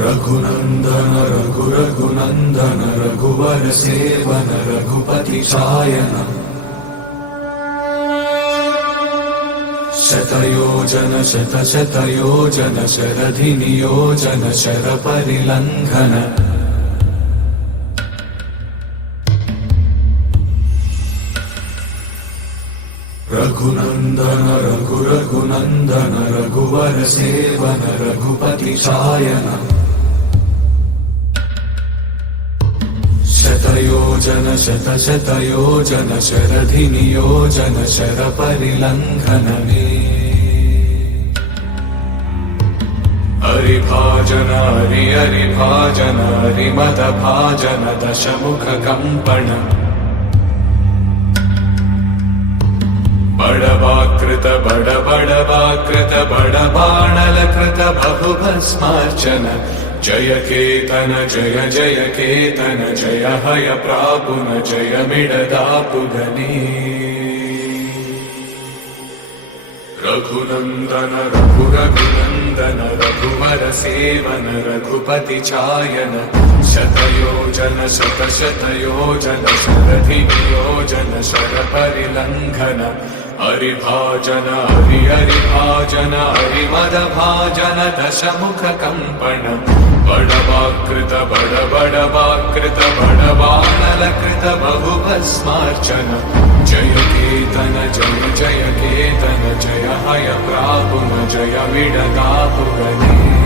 रघुनंदन रघुनंदन रघुवर seven Raghupati Shayan शतयोजन शतशतयोजन शरधि नियोजन sir परिलंघन Raghunandan Raghunandan रघुवर seven Raghupati Shayan शतयोजन शतशतयोजन शरधि नियोजन sir परिलंघन हरिभाजन हरिभाजन हरिमद भाजन दशमुख कंपन बड़वाकृत बड़वाकृत बड़बाणलकृत बहुभस्मार्चन जय केतन जय जय केतन जय हय प्रापुन जय मिडदापुगनी रघुनंदन रघुनंदन रघुवर सेवन रघुपति चायन शतयोजन शतशतयोजन शरधि नियोजन शर परिलंघन हरिभाजन हरिभाजन हरिमद भाजन दशमुख कंपन बड़वाकृत बड़वाकृत बड़बाणलकृत बहुभस्मार्चन जय केतन जय जय केतन जय हय प्रापुन जय मिडदापुगनी